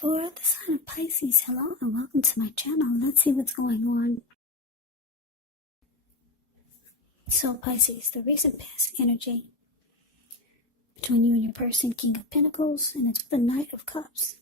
For the sign of Pisces, hello and welcome to my channel. Let's see what's going on. So Pisces, the recent past energy between you and your person, King of Pentacles, and it's the Knight of Cups.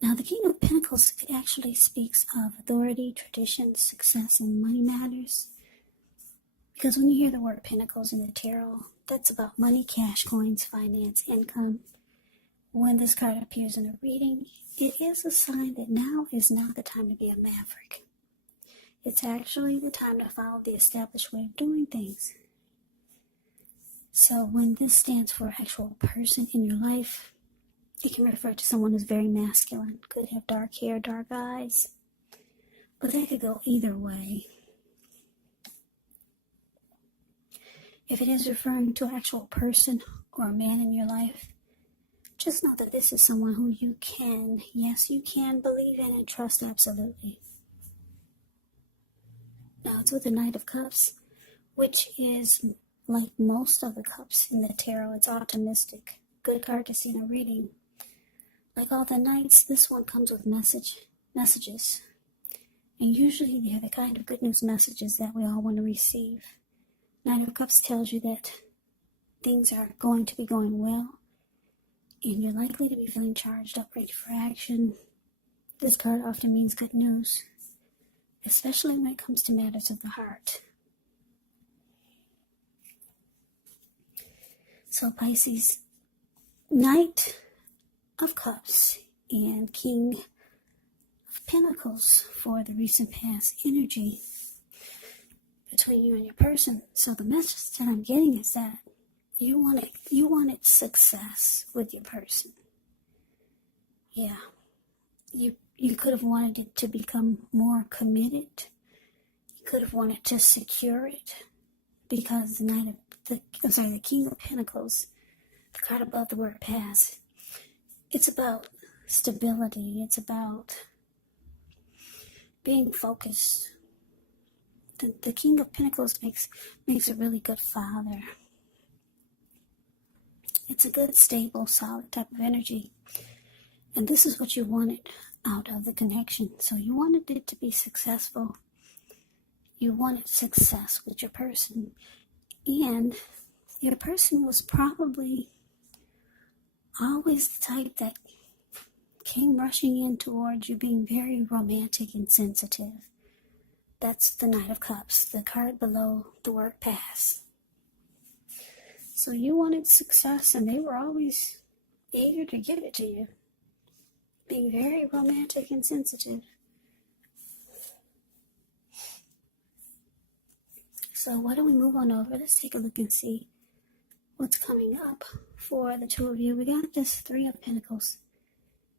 Now the King of Pentacles, it actually speaks of authority, tradition, success, and money matters. Because when you hear the word Pentacles in the tarot, that's about money, cash, coins, finance, income. When this card appears in a reading, it is a sign that now is not the time to be a maverick. It's actually the time to follow the established way of doing things. So when this stands for actual person in your life, it can refer to someone who's very masculine, could have dark hair, dark eyes, but that could go either way. If it is referring to an actual person or a man in your life, just know that this is someone who you can, yes, you can believe in and trust absolutely. Now it's with the Knight of Cups, which is like most of the cups in the tarot. It's optimistic. Good card to see in a reading. Like all the knights, this one comes with messages. And usually they're the kind of good news messages that we all want to receive. Knight of Cups tells you that things are going to be going well, and you're likely to be feeling charged up, ready for action. This card often means good news, especially when it comes to matters of the heart. So Pisces, Knight of Cups and King of Pentacles for the recent past energy between you and your person. So the message that I'm getting is that you wanted success with your person. Yeah. You could have wanted it to become more committed. You could have wanted to secure it, because the King of Pentacles, the card above the word past, it's about stability. It's about being focused. The King of Pentacles makes a really good father. It's a good, stable, solid type of energy. And this is what you wanted out of the connection. So you wanted it to be successful. You wanted success with your person. And your person was probably always the type that came rushing in towards you, being very romantic and sensitive. That's the Knight of Cups, the card below the word pass. So you wanted success, and they were always eager to give it to you. Being very romantic and sensitive. So why don't we move on over? Let's take a look and see what's coming up for the two of you. We got this Three of Pentacles,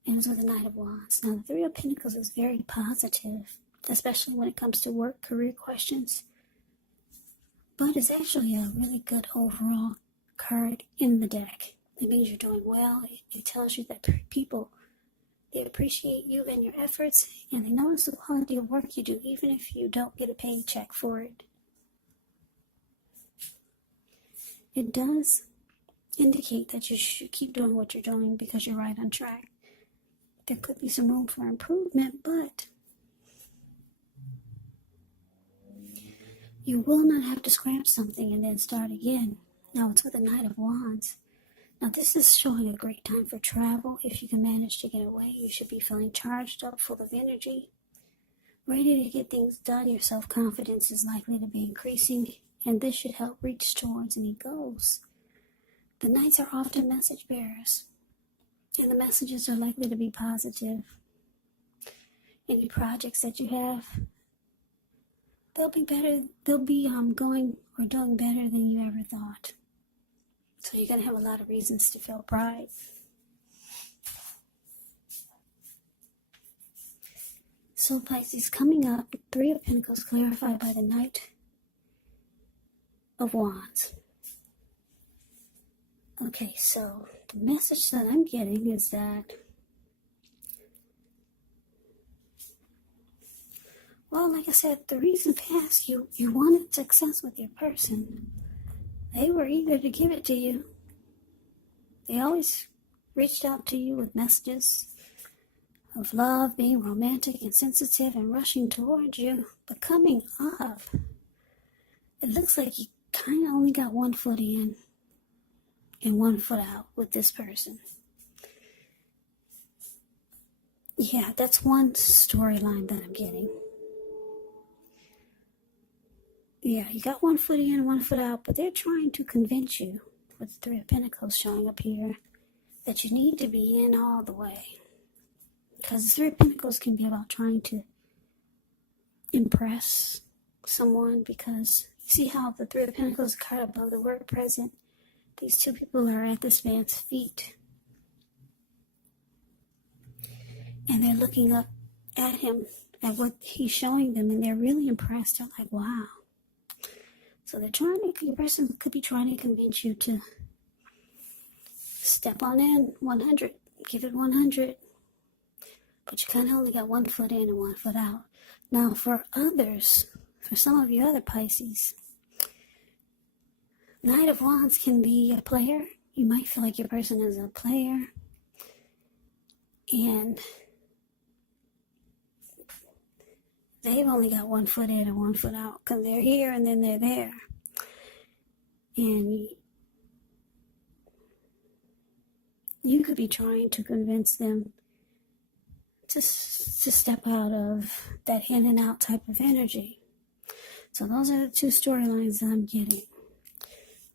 and it's with the Knight of Wands. Now the Three of Pentacles is very positive, especially when it comes to work, career questions. But it's actually a really good overall card in the deck. It means you're doing well. It tells you that people, they appreciate you and your efforts, and they notice the quality of work you do, even if you don't get a paycheck for it. It does indicate that you should keep doing what you're doing because you're right on track. There could be some room for improvement, but you will not have to scrap something and then start again. Now it's with the Knight of Wands. Now this is showing a great time for travel. If you can manage to get away, you should be feeling charged up, full of energy, ready to get things done. Your self-confidence is likely to be increasing, and this should help reach towards any goals. The Knights are often message bearers, and the messages are likely to be positive. Any projects that you have, they'll be better. They'll be going or doing better than you ever thought. So you're going to have a lot of reasons to feel pride. So Pisces, coming up, Three of Pentacles clarified by the Knight of Wands. Okay, so the message that I'm getting is that, well, like I said, the reason past, you wanted success with your person. They were eager to give it to you. They always reached out to you with messages of love, being romantic and sensitive and rushing towards you. But coming up, it looks like you kind of only got 1 foot in and 1 foot out with this person. Yeah, that's one storyline that I'm getting. Yeah, you got 1 foot in, 1 foot out, but they're trying to convince you, with the Three of Pentacles showing up here, that you need to be in all the way. Because the Three of Pentacles can be about trying to impress someone, because you see how the Three of Pentacles is a card above the word present. These two people are at this man's feet. And they're looking up at him, at what he's showing them, and they're really impressed. They're like, wow. So they're trying to, your person could be trying to convince you to step on in 100, give it 100. But you kind of only got 1 foot in and 1 foot out. Now for others, for some of you other Pisces, Knight of Wands can be a player. You might feel like your person is a player. And they've only got 1 foot in and 1 foot out, because they're here and then they're there. And you could be trying to convince them to step out of that in and out type of energy. So those are the two storylines that I'm getting.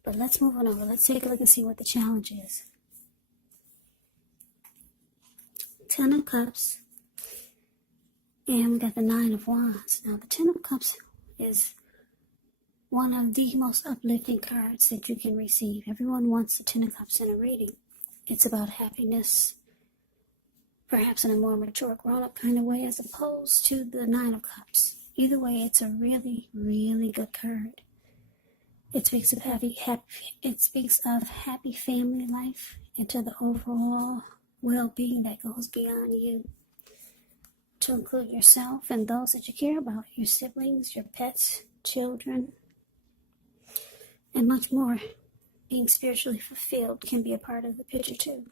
But let's move on over. Let's take a look and see what the challenge is. 10 of Cups. And we got the 9 of Wands. Now the 10 of Cups is one of the most uplifting cards that you can receive. Everyone wants the 10 of Cups in a reading. It's about happiness, perhaps in a more mature, grown-up kind of way, as opposed to the 9 of Cups. Either way, it's a really, really good card. It speaks of happy family life, and to the overall well-being that goes beyond you, to include yourself and those that you care about, your siblings, your pets, children, and much more. Being spiritually fulfilled can be a part of the picture too.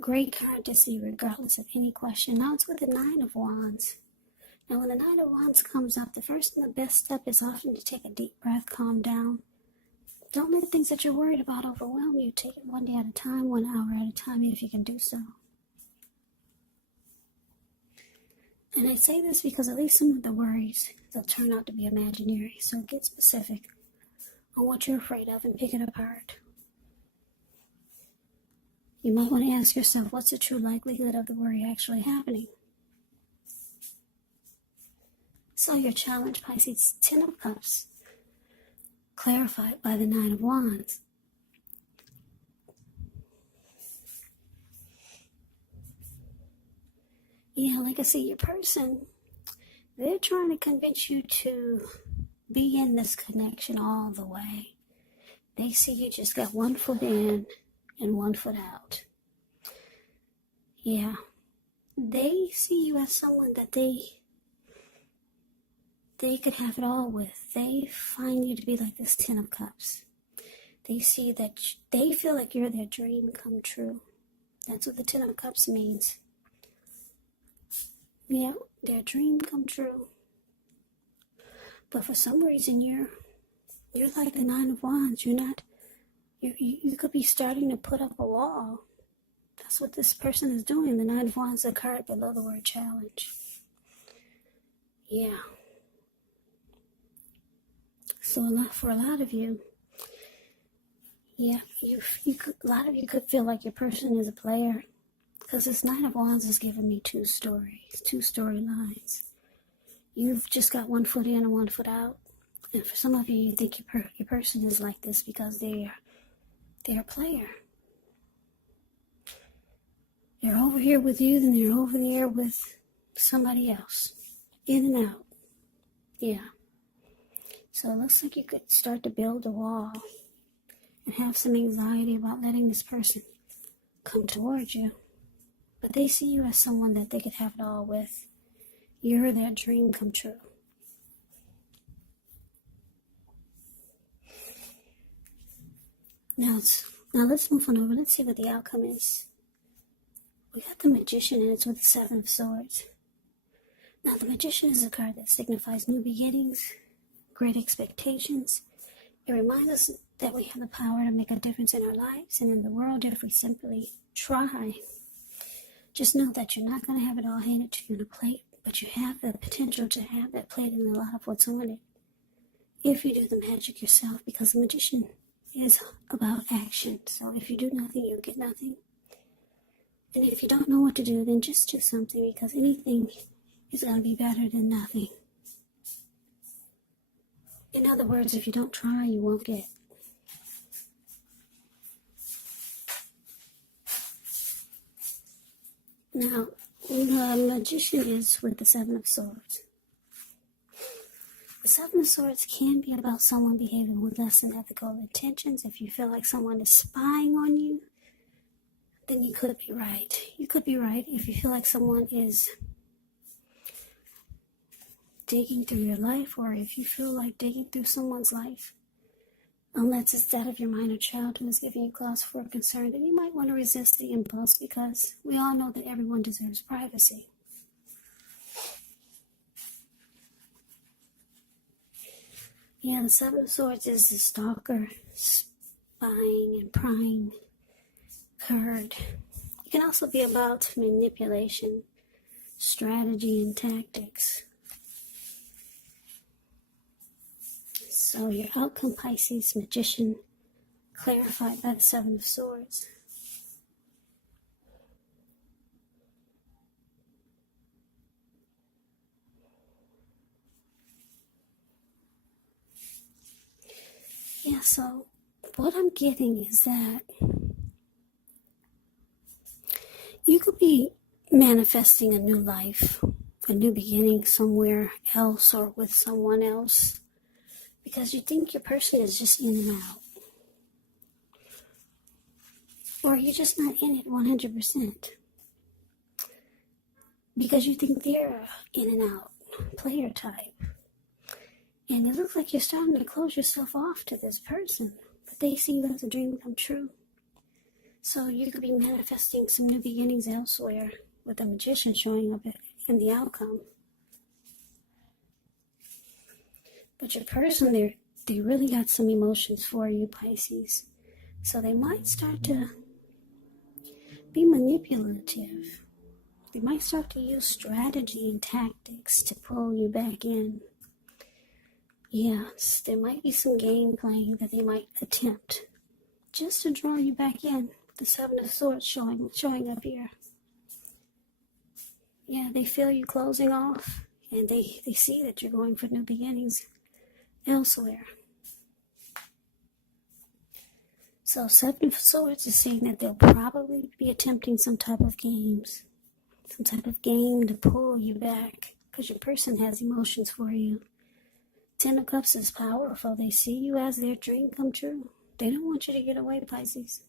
Great card to see regardless of any question. Now it's with the 9 of Wands. Now when the 9 of Wands comes up, the first and the best step is often to take a deep breath, calm down. Don't let things that you're worried about overwhelm you. Take it 1 day at a time, 1 hour at a time, if you can do so. And I say this because at least some of the worries, they'll turn out to be imaginary. So get specific on what you're afraid of and pick it apart. You might want to ask yourself, what's the true likelihood of the worry actually happening? So your challenge, Pisces, 10 of Cups, clarified by the 9 of Wands. Yeah, like I say, your person, they're trying to convince you to be in this connection all the way. They see you just got 1 foot in and 1 foot out. Yeah, they see you as someone that they could have it all with. They find you to be like this 10 of Cups. They see that they feel like you're their dream come true. That's what the 10 of Cups means. Yeah, their dream come true. But for some reason, you're like the 9 of Wands. You could be starting to put up a wall. That's what this person is doing. The 9 of Wands is a card below the word challenge. Yeah. So for a lot of you, yeah, a lot of you could feel like your person is a player. Because this 9 of Wands is giving me two storylines. You've just got 1 foot in and 1 foot out. And for some of you, you think your person is like this because they're a player. They're over here with you, then they're over there with somebody else. In and out. Yeah. So it looks like you could start to build a wall and have some anxiety about letting this person come towards you. But they see you as someone that they could have it all with. You're their dream come true. Now let's move on over. Let's see what the outcome is. We got the Magician, and it's with the Seven of Swords. Now, the Magician is a card that signifies new beginnings, great expectations. It reminds us that we have the power to make a difference in our lives and in the world if we simply try. Just know that you're not going to have it all handed to you on a plate, but you have the potential to have that plate and a lot of what's on it if you do the magic yourself, because the Magician is about action. So if you do nothing, you'll get nothing. And if you don't know what to do, then just do something, because anything is going to be better than nothing. In other words, if you don't try, you won't get. Now, the Magician is with the Seven of Swords. The Seven of Swords can be about someone behaving with less than ethical intentions. If you feel like someone is spying on you, then you could be right. You could be right if you feel like someone is digging through your life, or if you feel like digging through someone's life. Unless it's that of your minor child who is giving you cause for concern, then you might want to resist the impulse, because we all know that everyone deserves privacy. Yeah, the Seven of Swords is the stalker, spying and prying card. It can also be about manipulation, strategy, and tactics. So your outcome, Pisces, Magician, clarified by the Seven of Swords. Yeah, so what I'm getting is that you could be manifesting a new life, a new beginning somewhere else or with someone else, because you think your person is just in and out. Or you're just not in it 100%. Because you think they're in and out player type. And it looks like you're starting to close yourself off to this person, but they see you as a dream come true. So you could be manifesting some new beginnings elsewhere with the Magician showing up in the outcome. But your person, they really got some emotions for you, Pisces. So they might start to be manipulative. They might start to use strategy and tactics to pull you back in. Yes, there might be some game playing that they might attempt just to draw you back in. The Seven of Swords showing up here. Yeah, they feel you closing off, and they see that you're going for new beginnings elsewhere. So Seven of Swords is saying that they'll probably be attempting some type of game to pull you back, because your person has emotions for you. Ten of Cups is powerful. They see you as their dream come true. They don't want you to get away, Pisces.